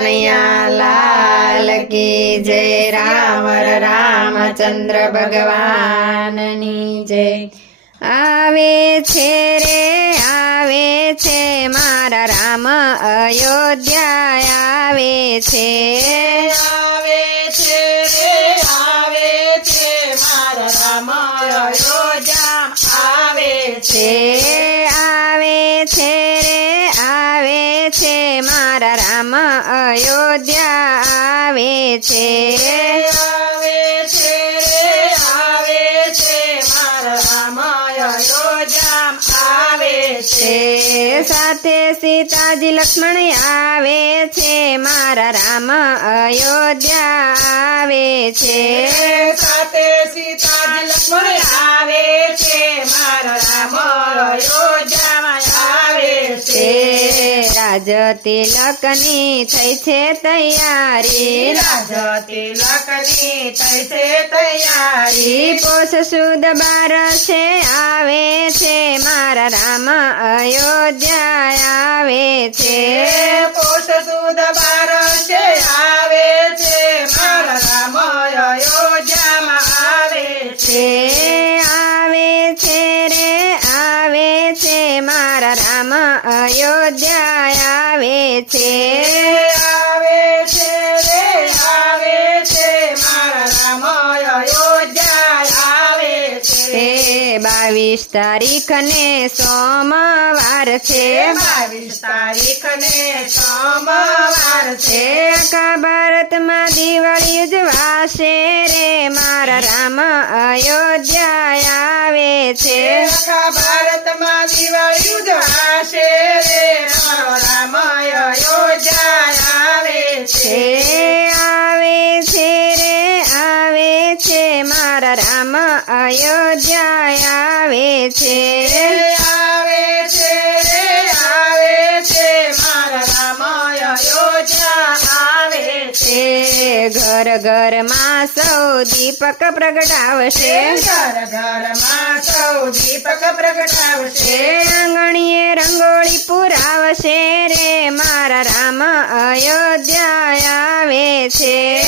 લાલ કી જય રામ રામચંદ્ર ભગવાનની જય આવે છે રે આવે છે મારા રામ અયોધ્યા આવે છે આવે છે રે આવે છે મારા રામ અયોધ્યા આવે છે રામ અયોધ્યા આવે છે આવે છે આવે છે આવે છે સાથે સીતાજી લક્ષ્મણ આવે છે મારા રામ અયોધ્યા આવે છે. સાથે સીતાજી લક્ષ્મણ આવે છે મારા રામ અયોધ્યામાં છે. રાજ તિલકની થઈ છે તૈયારી. રાજ તિલકની થઈ છે તૈયારી. પોષ સુદ બારસે આવે છે. મારા રામ અયોધ્યા આવે છે. પોષ સુદ બારસે આવે છે. મારા રામ અયોધ્યા આવે છે. આવે છે રે આવે છે. મારા રામ અયોધ્યા આવે છે. બાવીસ તારીખ ને સોમવાર છે. બાવીસ તારીખ ને સોમવાર છે. છે આખા ભારતમાં દિવાળી રે રામ આવે છે. છે આવે છે રે આવે છે મારા રામ અયોધ્યા આવે છે. આવે છે રે આવે છે મારા રામ અયોધ્યા આવે છે. છે ઘર ઘરમાં સૌ દીપક પ્રગટાવશે. ઘર ઘરમાં સૌ દીપક પ્રગટાવશે. રંગોળી પુરાવશે રે, મારા રામ અયોધ્યા આવે છે.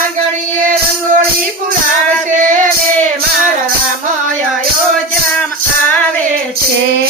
આંગણીએ રંગોળી પુરાશે રે, મારા રામ અયોધ્યા આવે છે.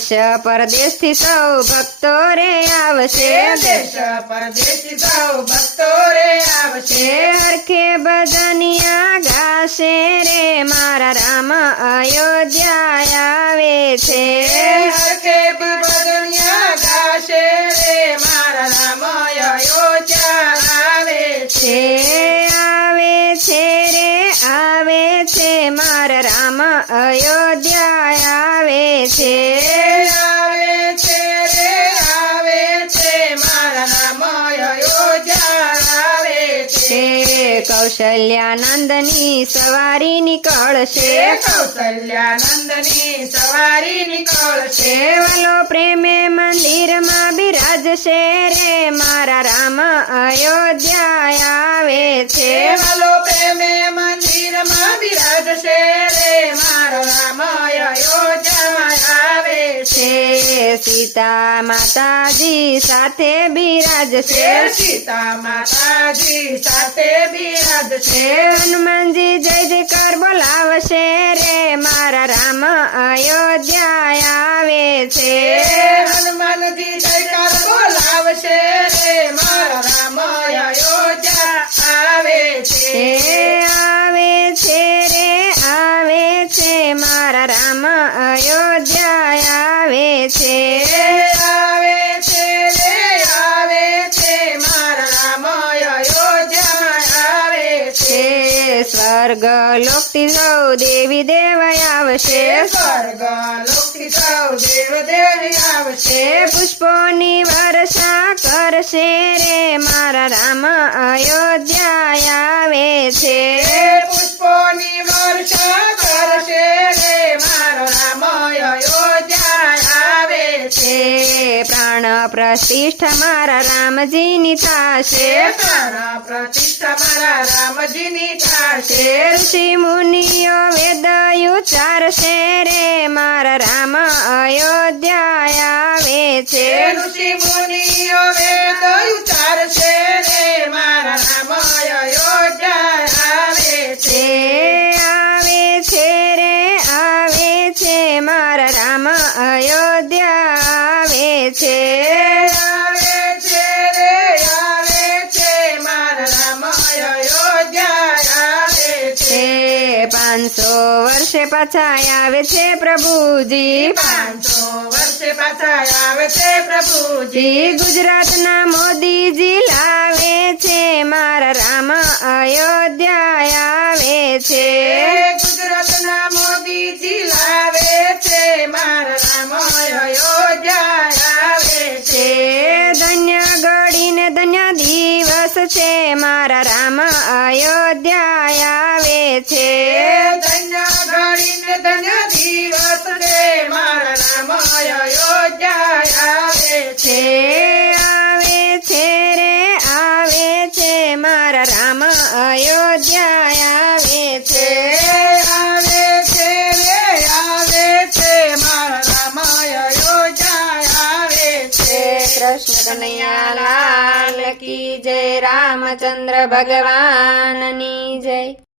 દેશ પરદેશથી સૌ ભક્તો રે આવશે. દેશ પરદેશી સૌ ભક્તો રે આવશે. હરખે બદનિયા ગાશે રે. મારા રામ અયોધ્યા આવે છે. હરખે બદનિયા ગાશે રે. મારા રામ અયોધ્યા આવે છે. આવે છે રે આવે છે. મારા રામ અયોધ્યા આવે છે. કૌશલ્યાનંદની સવારી નીકળશે. કૌશલ્યાનંદની સવારી નીકળશે. વલો પ્રેમે મંદિરમાં બિરાજશે રે. મારા રામ અયોધ્યા આવે છે. વલો પ્રેમે મંદિરમાં બિરાજશે રે. મારા રામ અયોધ્યા સીતા માતાજી સાથે બિરાજશે સીતા માતાજી સાથે બિરાજશે હનુમાનજી જય જયકાર બોલાવશે રે મારા રામ અયોધ્યા સ્વર્ગ લોકથી સૌ દેવી દેવાય આવશે. સ્વર્ગ લોકથી સૌ દેવ દેવી આવશે. પુષ્પોની વર્ષા કરશે રે મારા રામ અયોધ્યા આવે છે. પુષ્પોની વર્ષા કરશે રે મારા રામ અયોધ્યા આવે છે. છે પ્રાણ પ્રતિષ્ઠા મારા રામજીની થાશે. પ્રાણ પ્રતિષ્ઠા મારા રામજીની થાશે. ઋષિ મુનિઓ વેદ ઉચ્ચારશે રે મારા રામ અયોધ્યા આવે છે. ઋષિ મુનિઓ પાંચસો વર્ષે પાછા આવે છે પ્રભુજી. પાંચસો વર્ષે પાછા આવે છે પ્રભુજી. ગુજરાતના મોદીજી લાવે છે મારા રામ અયોધ્યા આવે છે. ગુજરાતના મોદીજી લાવે છે મારા રામ અયોધ્યા આવે છે. ધન્ય ગળીને ધન્ય દિવસ છે મારા રામ અયોધ્યા રે મારા રામ અયોધ્યા આવે છે. છે આવે છે રે આવે છે. મારા રામ અયોધ્યા આવે છે. આવે છે રે આવે છે. મારા રામ અયોધ્યા આવે છે. કૃષ્ણ કનૈયા લાલ કી જય. રામચંદ્ર ભગવાનની જય.